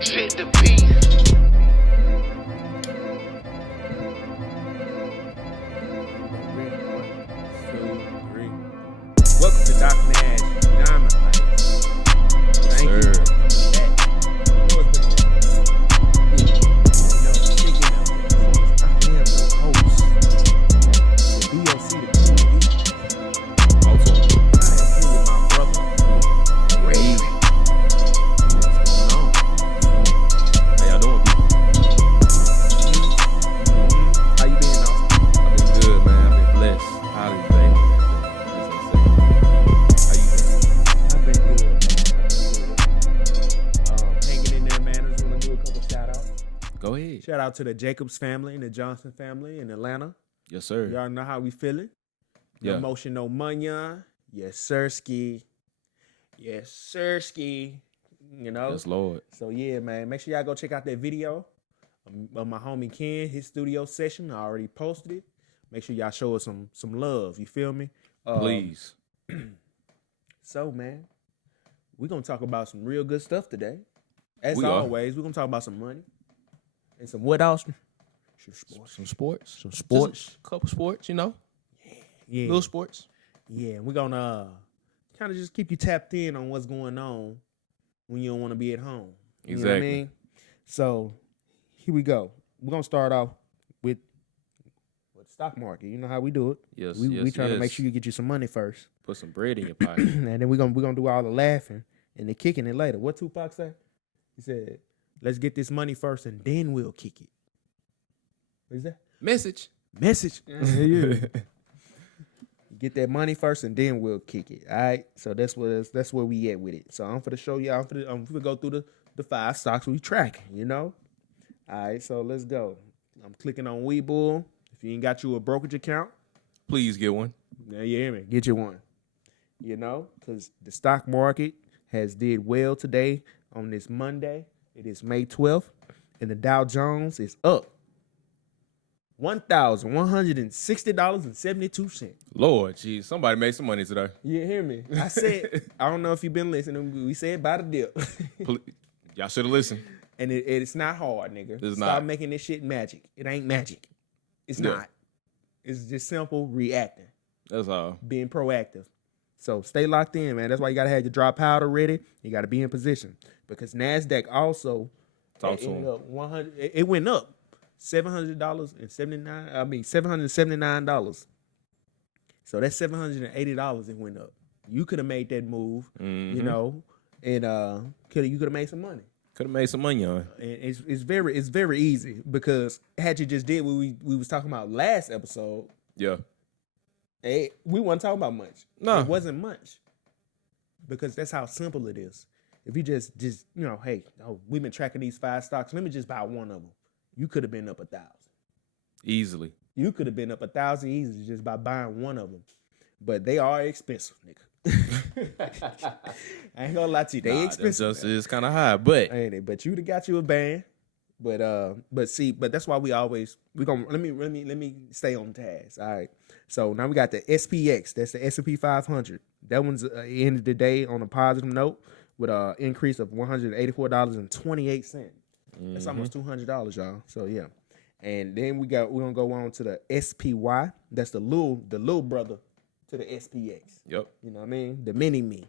Fit the beat. Welcome to Dr. Nash, Diamond Heist. Thank you for coming back. What's been on? Speaking of this, I am the host, the DOC, the TV. Also, I am here with my brother, Ray. What's going on? how y'all doing, people? How you been, Austin? I've been good, man. I've been blessed. Highly favored, as they say. How you been? I've been good, man. Hanging in there, man. I just want to do a couple shout outs. Go ahead. Shout out to the Jacobs family and the Johnson family in Atlanta. Yes, sir. Y'all know how we feeling. No Yeah. motion, no money. Yes, sirski. Yes, sirski. You know? Yes, Lord. So, yeah, man. Make sure y'all go check out that video of my homie Ken, his studio session. I already posted it. Make sure y'all show us some love. You feel me? Please. So, man, we're going to talk about some real good stuff today. As We are. always, we're going to talk about some money. And some what else? Some sports. Some sports. Some sports. Just a couple sports, you know. Yeah. Little sports. Yeah, we're gonna kind of just keep you tapped in on what's going on when you don't want to be at home. You know what I Exactly. mean? So here we go. We're gonna start off with stock market. You know how we do it. Yes, We trying to make sure you get you some money first, Put some bread in your pocket. and then we're gonna do all the laughing and the kicking it later. What Tupac say? He said, "Let's get this money first, and then we'll kick it." What is that? Message. Message. Yeah. Get that money first, and then we'll kick it. All right. So that's where we at with it. So I'm gonna show y'all. I'm gonna go through the 5 stocks we track. You know. All right. So let's go. I'm clicking on Webull. If you ain't got you a brokerage account, Please get one. now you hear me. Get you one. You know, because the stock market has did well today on this Monday. It is May 12th, and the Dow Jones is up $1,160.72. Lord, geez, somebody made some money today. You hear me? I said, I don't know if you've been listening. We said by the dip. Y'all should have listened. And it's not hard, nigga. It's Stop not. making this shit magic. It ain't magic. It's Yeah. not. It's just simple reacting, That's all. being proactive. So stay locked in, man. That's why you got to have your dry powder ready. You got to be in position. Because NASDAQ also Talk to ended him. up 100. It went up $779. So that's $780 it went up. You could have made that move, you know, and you could have made some money. Could have made some money on. And it's very easy because had you just did what we was talking about last episode, Yeah. we weren't talking about much. No. It wasn't much because that's how simple it is. If you just you know, hey, we've been tracking these 5 stocks. Let me just buy one of them. You could have been up 1,000. Easily. You could have been up 1,000 easily just by buying one of them. But they are expensive, nigga. I ain't gonna lie to you, they expensive. Just is kind of high, but Ain't it? But you'd have got you a band. But that's why we gonna let me stay on task. All right. So now we got the SPX. That's the S&P 500. That one's ended the day on a positive note with an increase of $184.28. That's almost $200, y'all. So yeah. And then we're gonna go on to the SPY. That's the little brother to the SPX. yep. You know what I mean? The mini me.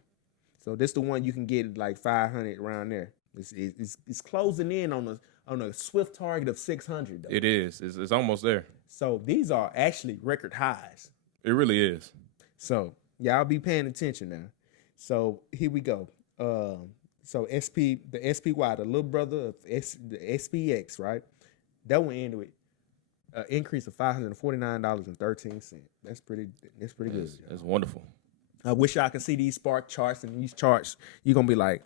So this the one you can get like 500 around there. It's closing in on a swift target of 600 though. It is. It's almost there. So these are actually record highs. It really is. So y'all be paying attention now. So here we go. So the SPY, the little brother of the SPX, right? That one ended with an increase of $549.13. That's pretty good. That's wonderful. I wish I could see these spark charts, and these charts, you're gonna be like,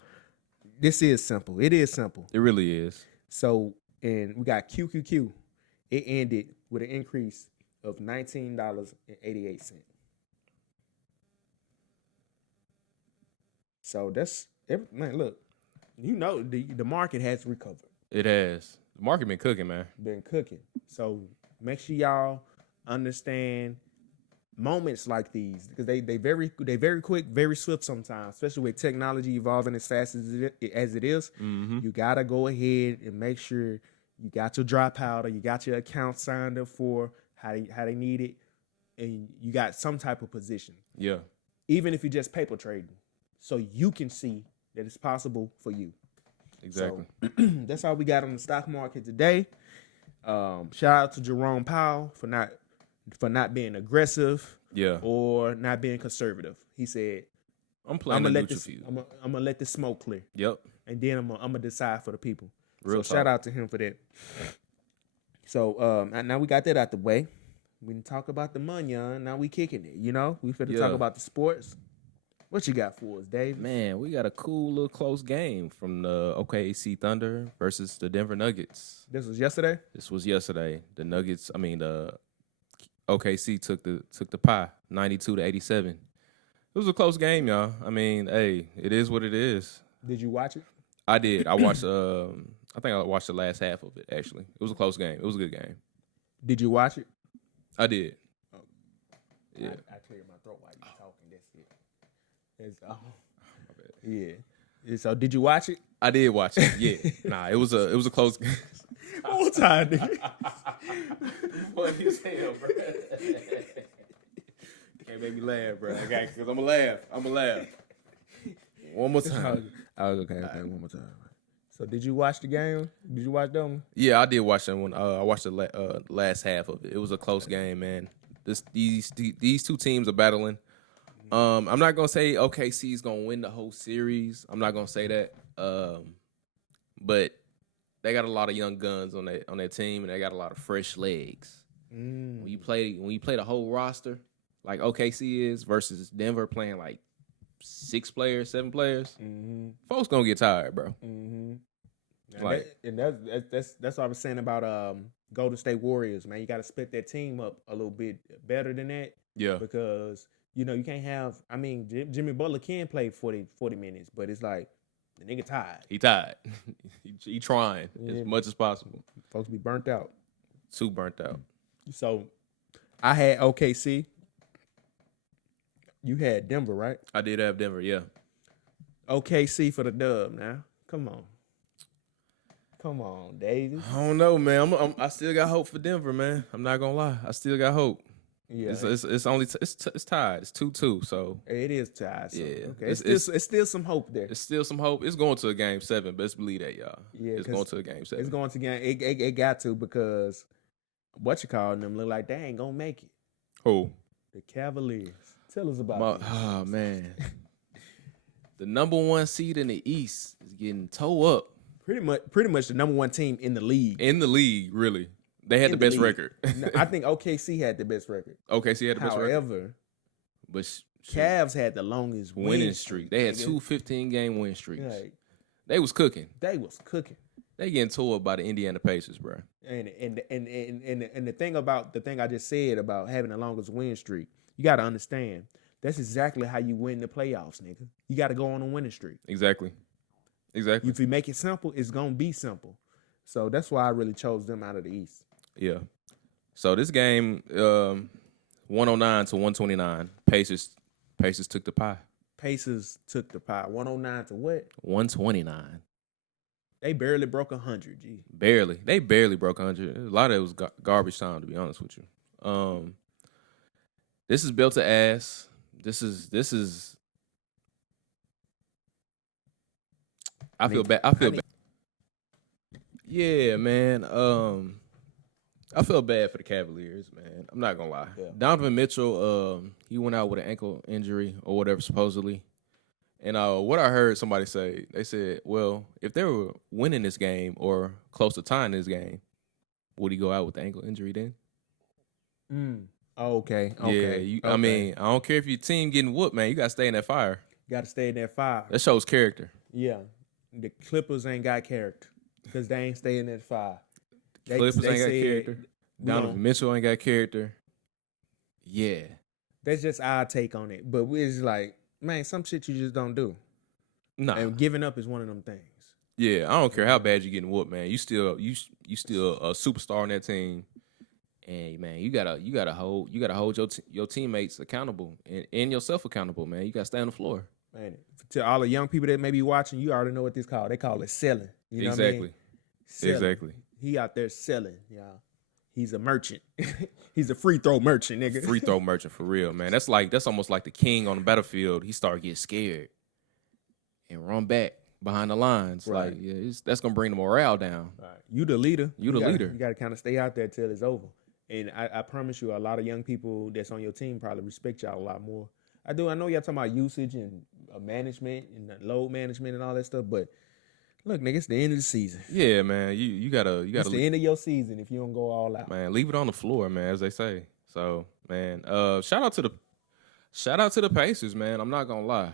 this is simple. It is simple. It really is. So, and we got QQQ. It ended with an increase of $19.88. So that's man. Look, you know the market has recovered, It has. The market been cooking, man. been cooking. So make sure y'all understand moments like these, because they very quick, very swift sometimes, especially with technology evolving as fast as it is. Mm-hmm. You gotta go ahead and make sure you got your dry powder, you got your account signed up for how they need it, and you got some type of position. Yeah. Even if you're just paper trading, so you can see that it's possible for you. Exactly. So, that's all we got on the stock market today. Shout out to Jerome Powell for not being aggressive, or not being conservative. He said, I'm playing I'm the neutral field. gonna let this smoke clear. Yep. And then I'm gonna decide for the people. Real so shout out to him for that. So now we got that out the way. We didn't talk about the money, now we kicking it. You know, we finna talk about the sports. What you got for us, Dave? Man, we got a cool little close game from the OKC Thunder versus the Denver Nuggets. This was yesterday? This was yesterday. The OKC took the pie, 92-87. It was a close game, y'all. I mean, hey, it is what it is. Did you watch it? I did. I watched I think I watched the last half of it, actually. It was a close game. It was a good game. Did you watch it? I did. Oh. Yeah. I cleared my throat while you were talking. That's it. My bad. Yeah. So did you watch it? I did watch it. Yeah. Nah, it was a close game. One more time, nigga. Funny as hell, bro. Can't make me laugh, bro. Okay, because I'm going to laugh. One more time. Okay, one more time. So did you watch the game? Did you watch them? Yeah, I did watch that one. I watched the last half of it. It was a close game, man. These two teams are battling. I'm not gonna say OKC is gonna win the whole series. I'm not gonna say that. But they got a lot of young guns on their team, and they got a lot of fresh legs. When you play the whole roster like OKC is versus Denver playing like 6 players, 7 players, folks gonna get tired, bro. That's what I was saying about Golden State Warriors, man. You got to split that team up a little bit better than that. Yeah, because you can't have. I mean, Jimmy Butler can play 40 minutes, but it's like the nigga tired. He tired. he trying as much as possible. Folks be burnt out. Too burnt out. So I had OKC. You had Denver, right? I did have Denver, yeah. OKC for the dub now. Come on, Davis. I don't know, man. I still got hope for Denver, man. I'm not gonna lie. I still got hope. Yeah, it's only it's tied. It's 2-2. So it is tied. So, yeah, okay. It's still some hope there. It's still some hope. It's going to a game 7. Best believe that, y'all. Yeah, it's going to a game 7. It's going to game. It got to, because what you call them look like they ain't gonna make it. Who? The Cavaliers. Tell us about it. Oh man, the number 1 seed in the East is getting towed up. Pretty much the number 1 team in the league. In the league, really. They had the best record. I think OKC had the best record. OKC had the best record. However, but Cavs had the longest winning streak. They had 2 15-game win streaks. Like, they was cooking. They getting tore up by the Indiana Pacers, bro. And the thing I just said about having the longest win streak, you got to understand, that's exactly how you win the playoffs, nigga. You got to go on a winning streak. Exactly. If you make it simple, it's gonna be simple. So that's why I really chose them out of the East. Yeah. So this game, 109-129. Pacers took the pie. Pacers took the pie. 109 to what? 129. They barely broke 100, G. Barely. They barely broke 100. A lot of it was garbage time, to be honest with you. This is built to ass. This is. I feel bad. Yeah, man. I feel bad for the Cavaliers, man. I'm not gonna lie. Yeah. Donovan Mitchell, he went out with an ankle injury or whatever, supposedly. And what I heard somebody say, they said, well, if they were winning this game or close to tying this game, would he go out with the ankle injury then? Okay. Yeah, I mean, I don't care if your team getting whooped, man. You got to stay in that fire. You got to stay in that fire. That shows character. Yeah. The Clippers ain't got character because they ain't staying in that fire. Clippers ain't got character. Donovan Mitchell ain't got character. Yeah. That's just our take on it. But we're just like, man, some shit you just don't do. Nah. And giving up is one of them things. Yeah, I don't care how bad you're getting whooped, man. You still a superstar on that team. And man, you gotta hold your teammates accountable and yourself accountable, man. You gotta stay on the floor. Man, to all the young people that may be watching, you already know what this called. They call it selling. You know what I mean? Selling. Exactly. He out there selling, y'all. He's a merchant. He's a free throw merchant, nigga. Free throw merchant for real, man. That's almost like the king on the battlefield. He started getting scared and run back behind the lines. Right. Like, yeah, that's gonna bring the morale down. Right. You the leader. You the leader. You gotta kind of stay out there till it's over. And I promise you, a lot of young people that's on your team probably respect y'all a lot more. I do. I know y'all talking about usage and management and load management and all that stuff, but look, nigga, it's the end of the season. Yeah, man. You gotta. It's the end of your season if you don't go all out. Man, leave it on the floor, man, as they say. So, man, shout out to the Pacers, man. I'm not gonna lie.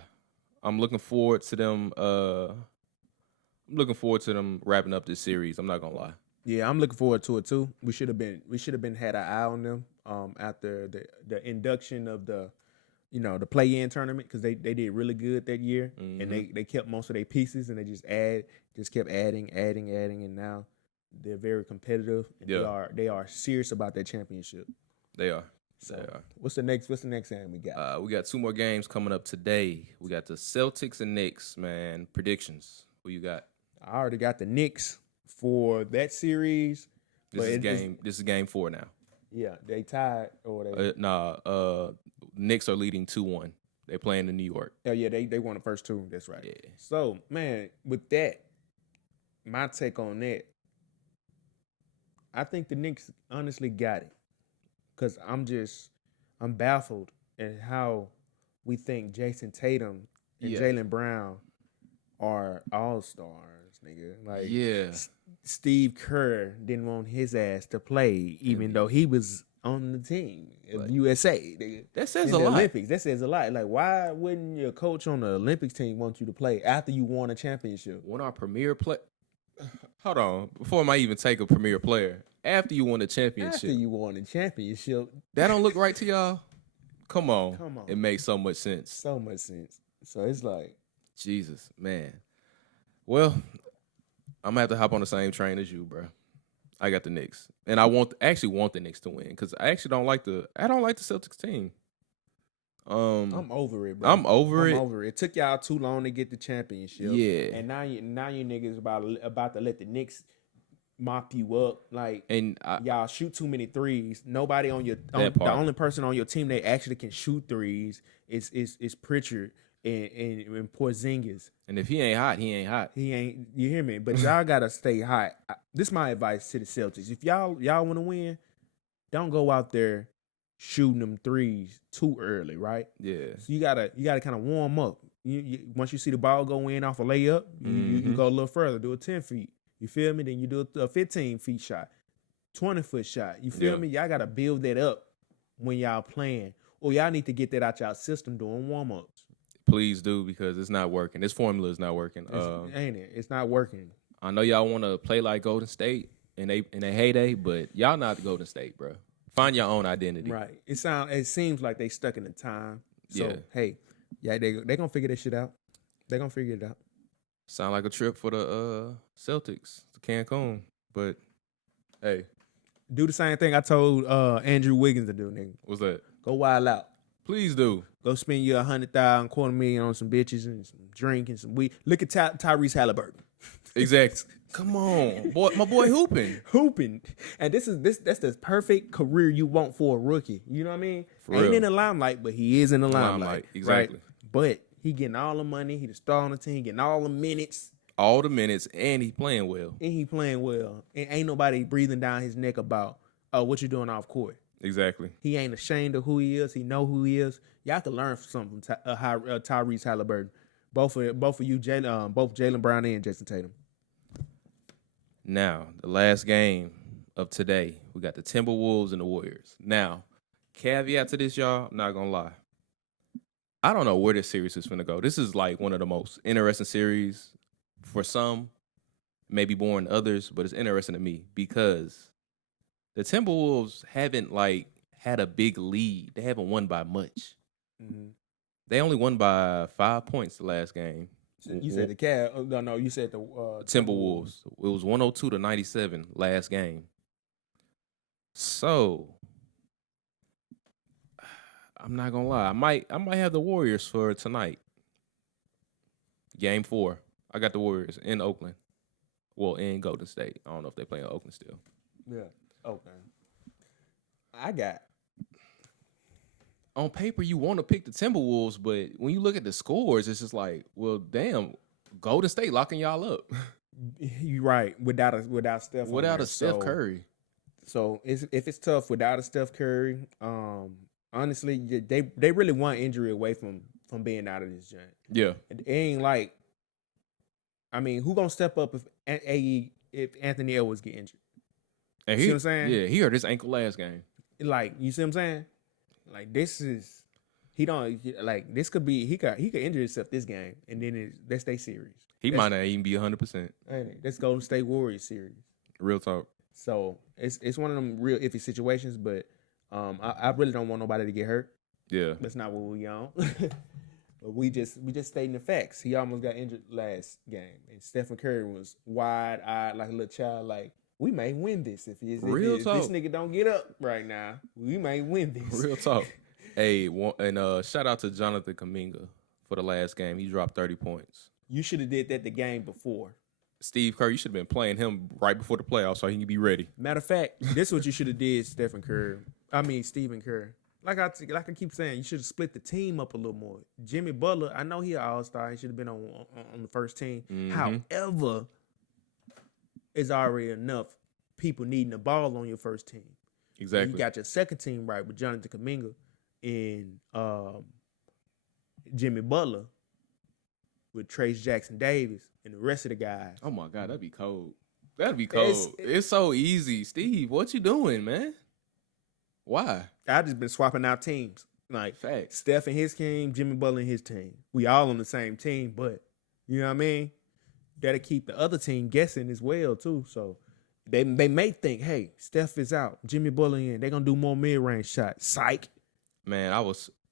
I'm looking forward to them. Wrapping up this series. I'm not gonna lie. Yeah, I'm looking forward to it too. We should have been had an eye on them after the induction of the play-in tournament, because they did really good that year, and they kept most of their pieces, and they just kept adding, and now they're very competitive, and they are serious about that championship. They are. So what's the next game we got? We got 2 more games coming up today. We got the Celtics and Knicks, man. Predictions. Who you got? I already got the Knicks for that series. This is game 4 now. Yeah, they tied or they. Knicks are leading 2-1. They playing in New York. Oh yeah, they won the first 2. That's right. Yeah. So man, with that, my take on that, I think the Knicks honestly got it, because I'm baffled at how we think Jason Tatum and Jaylen Brown are all-stars, nigga. Like, Steve Kerr didn't want his ass to play, even though he was on the team of USA. Nigga. That says a lot. Olympics. That says a lot. Like, why wouldn't your coach on the Olympics team want you to play after you won a championship? When our premier play, hold on, before I might even take a premier player, after you won a championship. After you won a championship. That don't look right to y'all? Come on. It makes so much sense. So much sense. So it's like, Jesus, man. Well, I'm gonna have to hop on the same train as you, bro. I got the Knicks, and I actually want the Knicks to win, because I actually don't like the Celtics team. I'm over it, bro. I'm over it. It took y'all too long to get the championship. Yeah, and now you niggas about to let the Knicks mop you up. Like, and y'all shoot too many threes. Nobody on the only person on your team that actually can shoot threes is Pritchard and Porzingis. And if he ain't hot, he ain't hot. He ain't. You hear me? But y'all gotta stay hot. This is my advice to the Celtics. If y'all want to win, don't go out there shooting them threes too early, right? Yeah. So you gotta kind of warm up. You once you see the ball go in off a layup, you go a little further, do a 10 feet. You feel me? Then you do a 15 feet shot, 20-foot shot. You feel me? Y'all gotta build that up when y'all playing, or y'all need to get that out y'all system doing warm ups. Please do, because it's not working. This formula is not working. Ain't it? It's not working. I know y'all want to play like Golden State in their heyday, but y'all not the Golden State, bro. Find your own identity. Right. It seems like they stuck in the time. So hey, they gonna figure this shit out. They gonna figure it out. Sound like a trip for the Celtics to Cancun, but hey, do the same thing I told Andrew Wiggins to do, nigga. What's that? Go wild out. Please do. Go spend your $100,000, $250,000 on some bitches and some drink and some weed. Look at Tyrese Halliburton. Exactly. Come on, boy, my boy hooping. And that's the perfect career you want for a rookie. You know what I mean? Ain't in the limelight, but he is in the limelight. Exactly. Right? But he getting all the money. He the star on the team. Getting all the minutes. And he playing well. And ain't nobody breathing down his neck about what you doing off court. Exactly. He ain't ashamed of who he is. He know who he is. Y'all can learn something from Tyrese Halliburton. Both of you, both Jaylen Brown and Jason Tatum. Now, the last game of today, we got the Timberwolves and the Warriors. Now, caveat to this, y'all, I'm not gonna lie. I don't know where this series is gonna go. This is like one of the most interesting series for some, maybe boring to others, but it's interesting to me because the Timberwolves haven't had a big lead. They haven't won by much. Mm-hmm. They only won by 5 points the last game. You said the Cavs. No, you said the Timberwolves. It was 102-97 last game. So I'm not gonna lie. I might have the Warriors for tonight. Game 4. I got the Warriors in Oakland. Well, in Golden State. I don't know if they play in Oakland still. Yeah. Okay. I got. On paper, you want to pick the Timberwolves, but when you look at the scores, it's just like, well, damn, Golden State locking y'all up. You're right. Without Steph. Without a Steph Curry. So if it's tough without a Steph Curry, honestly, they really want injury away from being out of this joint. Yeah. It ain't like, I mean, who gonna step up if Anthony Edwards get injured? And See what I'm saying? Yeah, he hurt his ankle last game. Like, you see what I'm saying? Like, this is, he don't, like, this could be, he could injure himself this game, and then that's their series. He might not even be 100%. That's Golden State Warriors series. Real talk. So it's one of them real iffy situations, but I really don't want nobody to get hurt. Yeah. That's not what we on. But we just stating the facts. He almost got injured last game, and Stephen Curry was wide-eyed like a little child, like, we may win this if this nigga don't get up right now. We may win this. Real talk. Hey, and shout out to Jonathan Kuminga for the last game. He dropped 30 points. You should have did that the game before. Steve Kerr, you should have been playing him right before the playoffs so he can be ready. Matter of fact, this is what you should have did, Stephen Kerr. Stephen Kerr. Like I keep saying, you should have split the team up a little more. Jimmy Butler, I know he an all-star. He should have been on the first team. Mm-hmm. However, it's already enough people needing the ball on your first team. Exactly. And you got your second team right with Jonathan Kuminga and Jimmy Butler with Trace Jackson Davis and the rest of the guys. Oh my God, that'd be cold. That'd be cold. It's so easy. Steve, what you doing, man? Why? I just been swapping out teams. Like, facts. Steph and his team, Jimmy Butler and his team. We all on the same team, but you know what I mean? That'll keep the other team guessing as well, too. So they may think, hey, Steph is out, Jimmy Butler in. They're going to do more mid-range shots. Psych. Man,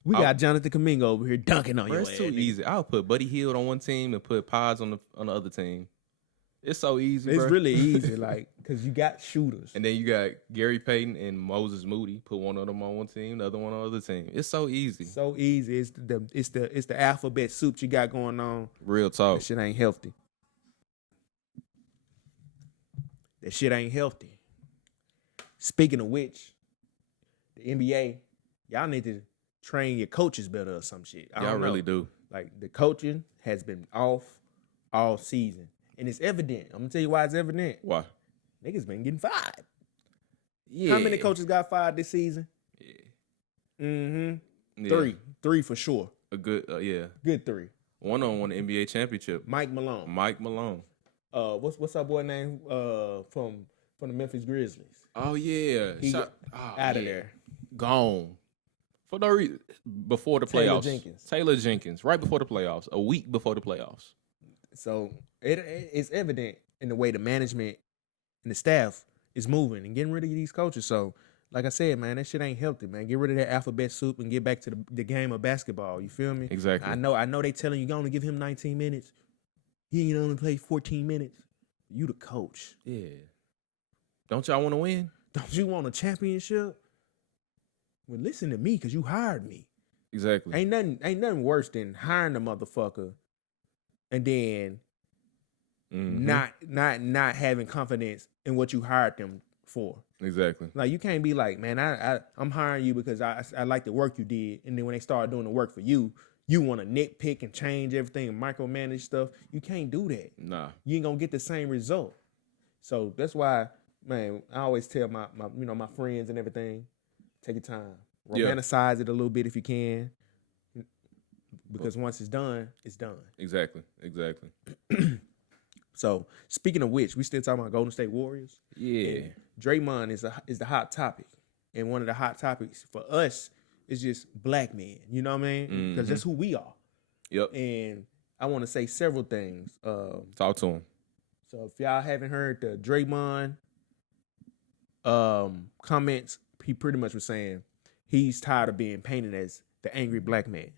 We got Jonathan Kuminga over here dunking on you. It's too easy. I'll put Buddy Hield on one team and put Pods on the other team. It's so easy, It's bro. really easy, like, because you got shooters. And then you got Gary Payton and Moses Moody. Put one of them on one team, the other one on the other team. It's so easy. So easy. It's the alphabet soup you got going on. Real talk. That shit ain't healthy. That shit ain't healthy. Speaking of which, the NBA, y'all need to train your coaches better or some shit. Y'all really do. Like, the coaching has been off all season. And it's evident. I'm going to tell you why it's evident. Why? Niggas been getting fired. Yeah. How many coaches got fired this season? Yeah. Mm-hmm. Yeah. Three for sure. A good, yeah. Good 3. One on one NBA championship. Mike Malone. What's our boy name from the Memphis Grizzlies? Oh, yeah. He out of there. Gone. For no reason. Before the playoffs. Taylor Jenkins. Right before the playoffs. A week before the playoffs. So it's evident in the way the management and the staff is moving and getting rid of these coaches. So, like I said, man, that shit ain't healthy, man. Get rid of that alphabet soup and get back to the game of basketball. You feel me? Exactly. I know they telling you only give him 19 minutes. He ain't only play 14 minutes. You the coach. Yeah. Don't y'all want to win? Don't you want a championship? Well, listen to me, because you hired me. Exactly. Ain't nothing worse than hiring a motherfucker and then not having confidence in what you hired them for. Exactly. Like, you can't be like, man, I'm hiring you because I like the work you did, and then when they start doing the work for you, you want to nitpick and change everything and micromanage stuff. You can't do that. Nah. You ain't gonna get the same result. So that's why, man, I always tell my my friends and everything, take your time, romanticize it a little bit if you can. Because once it's done, it's done. Exactly. So, speaking of which, we still talking about Golden State Warriors. Yeah. And Draymond is the hot topic. And one of the hot topics for us is just black men. You know what I mean? Because that's who we are. Yep. And I want to say several things. Talk to him. So, if y'all haven't heard the Draymond comments, he pretty much was saying he's tired of being painted as the angry black man.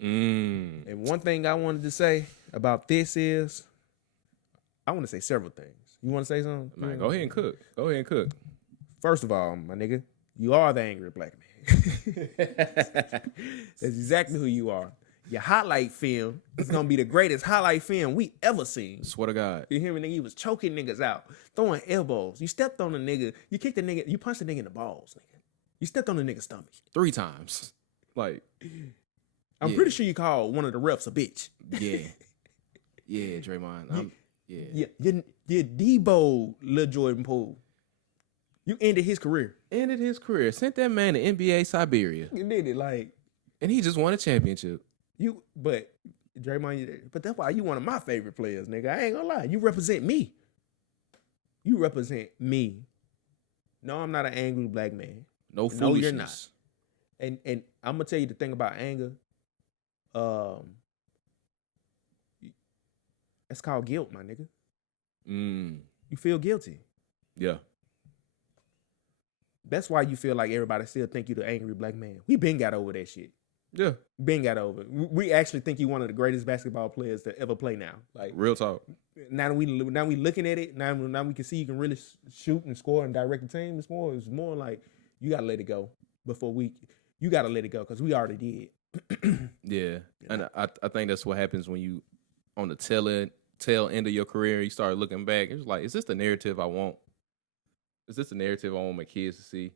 And one thing I wanted to say about this is, I want to say several things. You want to say something? Man, go ahead and cook. First of all, my nigga, you are the angry black man. That's exactly who you are. Your highlight film is gonna be the greatest highlight film we ever seen. Swear to God. You hear me, nigga? You was choking niggas out, throwing elbows. You stepped on a nigga. You kicked the nigga. You punched the nigga in the balls, nigga. You stepped on the nigga's stomach 3 times. Like, I'm pretty sure you called one of the refs a bitch. yeah. Yeah, Draymond. Yeah, you're Debo, Lil Jordan Poole. You ended his career. Ended his career. Sent that man to NBA Siberia. You did it, like, and he just won a championship. But Draymond, but that's why you one of my favorite players, nigga. I ain't gonna lie. You represent me. You represent me. No, I'm not an angry black man. No foolishness. No, you're not. And I'm gonna tell you the thing about anger. It's called guilt, my nigga. You feel guilty. Yeah. That's why you feel like everybody still think you the angry black man. We been got over that shit. Yeah. Been got over it. We actually think you one of the greatest basketball players to ever play now. Like, real talk. Now we looking at it. Now we can see you can really shoot and score and direct the team. It's more like you gotta let it go you gotta let it go because we already did. Yeah. And I think that's what happens when you on the tail end of your career, you start looking back. It's like, is this the narrative I want? Is this the narrative I want my kids to see?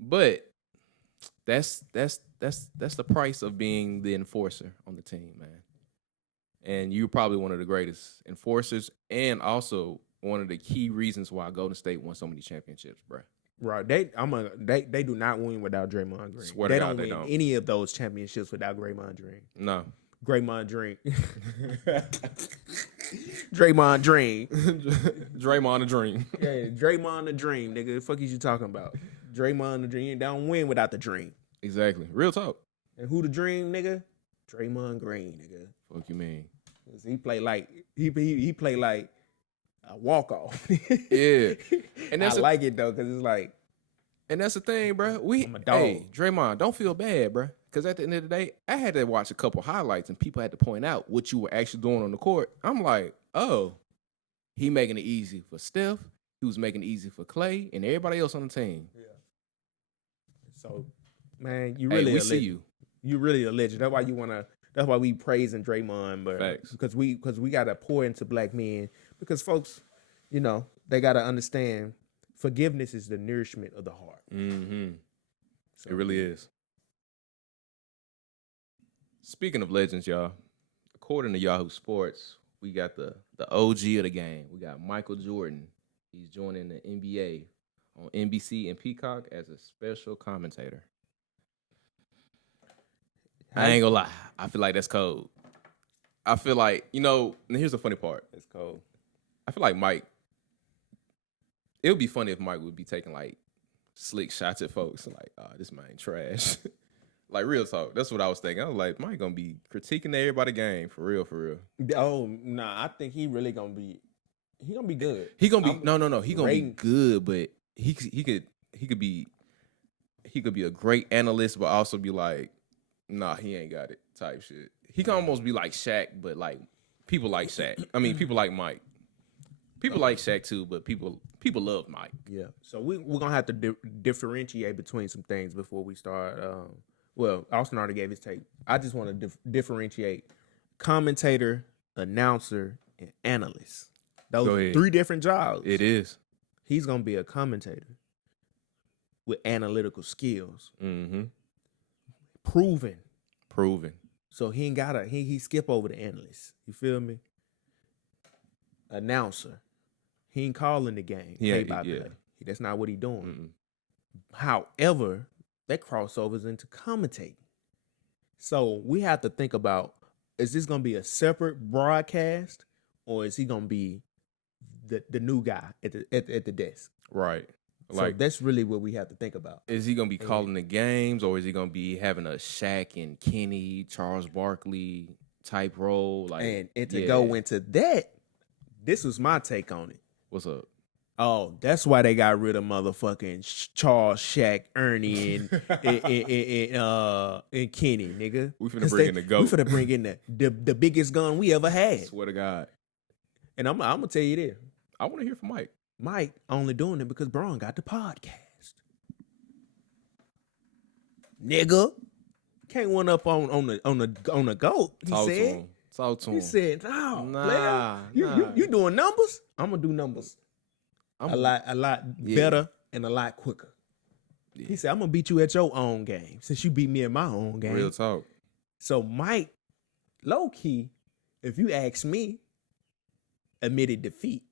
But that's the price of being the enforcer on the team, man. And you're probably one of the greatest enforcers, and also one of the key reasons why Golden State won so many championships, bro. Right. They do not win without Draymond Green. Swear to God, they don't win any of those championships without Draymond Green. No. Draymond Green. Draymond Dream. Draymond the Dream. Yeah, Draymond the Dream, nigga. The fuck is you talking about? Draymond the Dream. They don't win without the dream. Exactly. Real talk. And who the dream, nigga? Draymond Green, nigga. Fuck you mean? He play like he play like a walk off. Yeah. And that's I like it though, cause it's like. And that's the thing, bro. I'm a dog. Hey, Draymond, don't feel bad, bro. Because at the end of the day, I had to watch a couple highlights and people had to point out what you were actually doing on the court. I'm like, oh, he making it easy for Steph. He was making it easy for Clay and everybody else on the team. Yeah. So, man, you really see you. You really a legend. That's why we praising Draymond, but Facts. because we gotta pour into black men. Because folks, they gotta understand forgiveness is the nourishment of the heart. Mm-hmm. So, it really is. Speaking of legends, y'all, according to Yahoo Sports, we got the OG of the game. We got Michael Jordan. He's joining the NBA on NBC and Peacock as a special commentator. I ain't gonna lie. I feel like that's cold. I feel like, and here's the funny part. It's cold. I feel like Mike, it would be funny if Mike would be taking like slick shots at folks and like, this man trash. Like, real talk. That's what I was thinking. I was like, Mike gonna be critiquing everybody game for real. Oh, nah, I think he really gonna be. He gonna be good. He gonna be no. He gonna be good, but he could be a great analyst, but also be like, nah, he ain't got it type shit. He can almost be like Shaq, but like people like Shaq. I mean, people like Mike. People like Shaq too, but people love Mike. Yeah. So we're gonna have to differentiate between some things before we start. Well, Austin already gave his take. I just want to differentiate commentator, announcer, and analyst. Those are 3 different jobs. It is. He's gonna be a commentator with analytical skills. Mm-hmm. Proven. So he ain't gotta he skip over the analyst. You feel me? Announcer. He ain't calling the game. Play by play. That's not what he doing. Mm-mm. However, that crossovers into commentating. So we have to think about, is this gonna be a separate broadcast, or is he gonna be the new guy at the desk? Right. So that's really what we have to think about. Is he gonna be calling the games, or is he gonna be having a Shaq and Kenny, Charles Barkley type role? Like, and to go into that, this was my take on it. What's up? Oh, that's why they got rid of motherfucking Charles, Shaq, Ernie, and Kenny, nigga. We finna bring in the GOAT. We finna bring in the biggest gun we ever had. Swear to God. And I'm gonna tell you this. I want to hear from Mike. Mike only doing it because Braun got the podcast. nigga. Can't one up on the goat. He Talk to said. him. Talk to him. He said, "No, Nah, player, you doing numbers? I'm gonna do numbers a lot better and a lot quicker." Yeah. He said, "I'm gonna beat you at your own game since you beat me at my own game." Real talk. So Mike, low key, if you ask me, admitted defeat.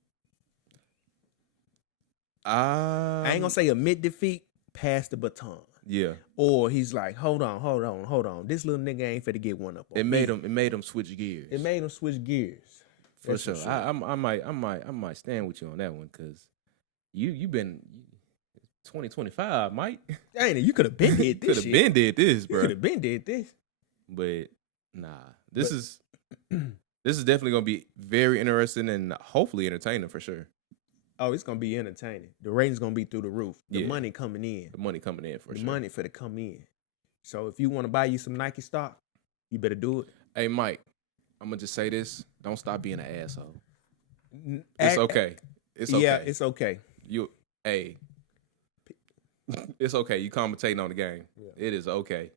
I ain't gonna say admit defeat, pass the baton. Yeah. Or he's like, hold on. This little nigga ain't finna get one up on me. It made him switch gears. It made him switch gears. For sure. I might stand with you on that one because you been 2025, Mike. Ain't it? You could have been did this. Could have been did this, bro. Could have been did this. But nah, this is definitely gonna be very interesting and hopefully entertaining for sure. Oh, it's gonna be entertaining. The ratings gonna be through the roof. The money coming in. The money coming in for sure. The money for to come in. So if you want to buy you some Nike stock, you better do it. Hey, Mike, I'm gonna just say this: don't stop being an asshole. It's okay. It's okay. Yeah, it's okay. It's okay. You commentating on the game. Yeah. It is okay.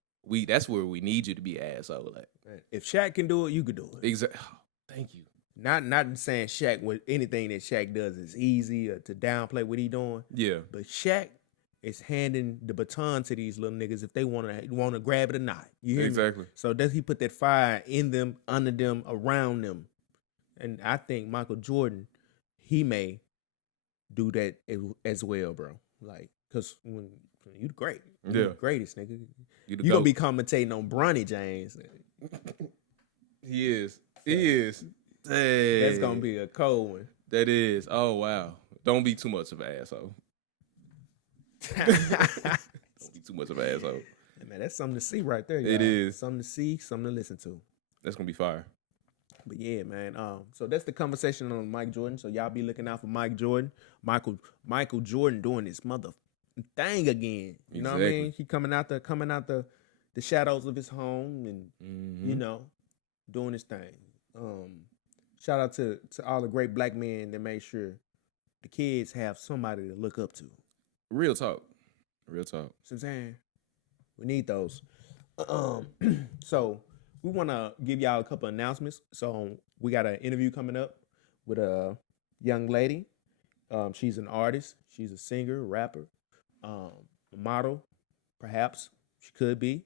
That's where we need you to be an asshole. Like, if Shaq can do it, you could do it. Exactly. Thank you. Not saying Shaq with anything that Shaq does is easy or to downplay what he doing. Yeah. But Shaq is handing the baton to these little niggas if they want to grab it or not. You hear exactly. me? So does he put that fire in them, under them, around them? And I think Michael Jordan, he may do that as well, bro. Like, cause when you the great, you the greatest nigga. You gonna be commentating on Bronny James. He is. He is. Hey. That's gonna be a cold one. That is. Oh wow. Don't be too much of an asshole. Don't be too much of an asshole. Hey, man, that's something to see right there. Y'all. It is something to see, something to listen to. That's gonna be fire. But yeah, man. So that's the conversation on Mike Jordan. So y'all be looking out for Mike Jordan, Michael Jordan doing his mother thing again. You know what I mean? He coming out the shadows of his home and you know, doing his thing. Shout out to all the great black men that made sure the kids have somebody to look up to. Real talk. Real talk. See what I'm saying? We need those. So we want to give y'all a couple announcements. So we got an interview coming up with a young lady. She's an artist. She's a singer, rapper, a model, perhaps. She could be.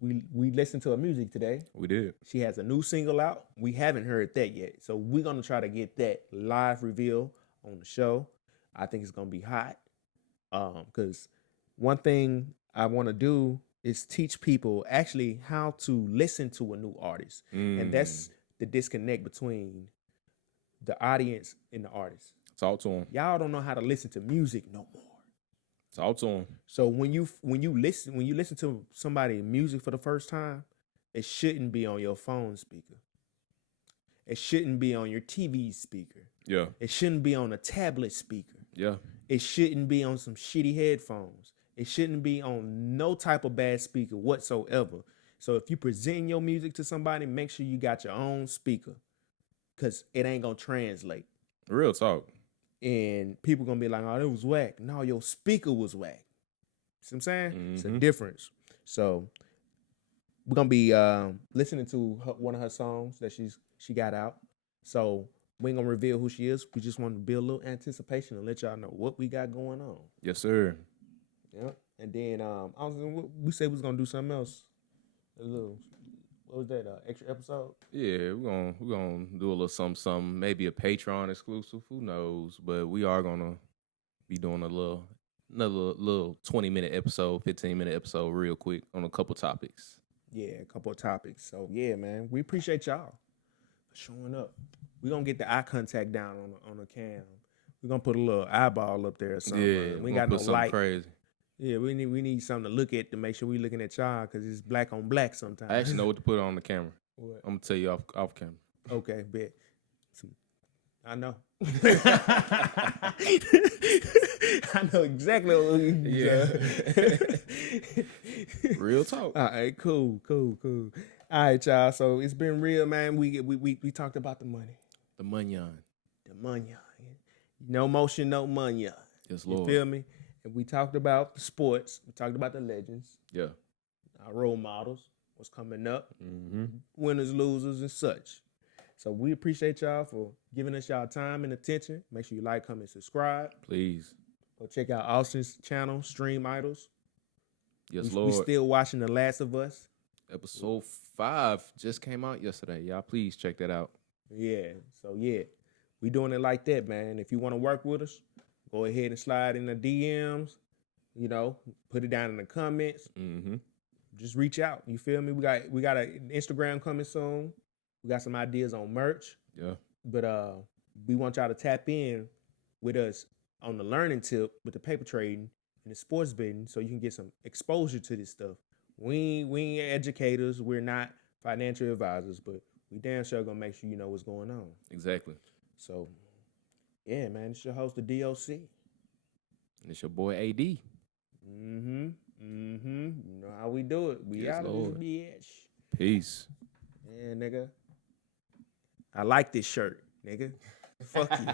We listened to her music today. We did. She has a new single out. We haven't heard that yet. So we're going to try to get that live reveal on the show. I think it's going to be hot. Because one thing I want to do is teach people actually how to listen to a new artist. And that's the disconnect between the audience and the artist. Talk to them. Y'all don't know how to listen to music no more. Talk to them. So when you listen to somebody's music for the first time, it shouldn't be on your phone speaker. It shouldn't be on your TV speaker. Yeah. It shouldn't be on a tablet speaker. Yeah. It shouldn't be on some shitty headphones. It shouldn't be on no type of bad speaker whatsoever. So if you present your music to somebody, make sure you got your own speaker, because it ain't gonna translate. Real talk. And people gonna be like, oh, it was whack. No, your speaker was whack. See what I'm saying? Mm-hmm. It's a difference. So we're gonna be listening to one of her songs that she got out. So we ain't gonna reveal who she is. We just want to build a little anticipation and let y'all know what we got going on. Yes, sir. Yeah. And then we said we was gonna do something else. A little. What was that? Extra episode? Yeah, we're gonna do a little something, maybe a Patreon exclusive. Who knows? But we are gonna be doing another little 20-minute episode, 15-minute episode, real quick on a couple topics. Yeah, a couple of topics. So yeah, man, we appreciate y'all for showing up. We're gonna get the eye contact down on the cam. We're gonna put a little eyeball up there or something. Yeah, we ain't got no light. Crazy. Yeah, we need something to look at to make sure we looking at y'all, because it's black on black sometimes. I actually know what to put on the camera. What? I'm gonna tell you off camera. Okay, bet. I know. I know exactly what we Real talk. All right, cool. All right, y'all. So it's been real, man. We talked about the money. The money. No motion, no money. Yes, Lord. You feel me? And we talked about the sports. We talked about the legends, Yeah. our role models, what's coming up, Mm-hmm. winners, losers, and such. So we appreciate y'all for giving us y'all time and attention. Make sure you like, comment, subscribe. Please. Go check out Austin's channel, Stream Idols. Yes, We Lord. still watching The Last of Us. Episode 5 just came out yesterday. Y'all, please check that out. Yeah. So yeah, we doing it like that, man. If you want to work with us, go ahead and slide in the DMs. You know, put it down in the comments. Mm-hmm. Just reach out. You feel me? We got an Instagram coming soon. We got some ideas on merch. Yeah. But we want y'all to tap in with us on the learning tip with the paper trading and the sports betting, so you can get some exposure to this stuff. We ain't educators. We're not financial advisors, but we damn sure gonna make sure you know what's going on. Exactly. So, yeah, man, it's your host, the DOC. And it's your boy AD. You know how we do it. We Yes, out of Lord. this bitch. Peace. Yeah, nigga. I like this shirt, nigga. Fuck you.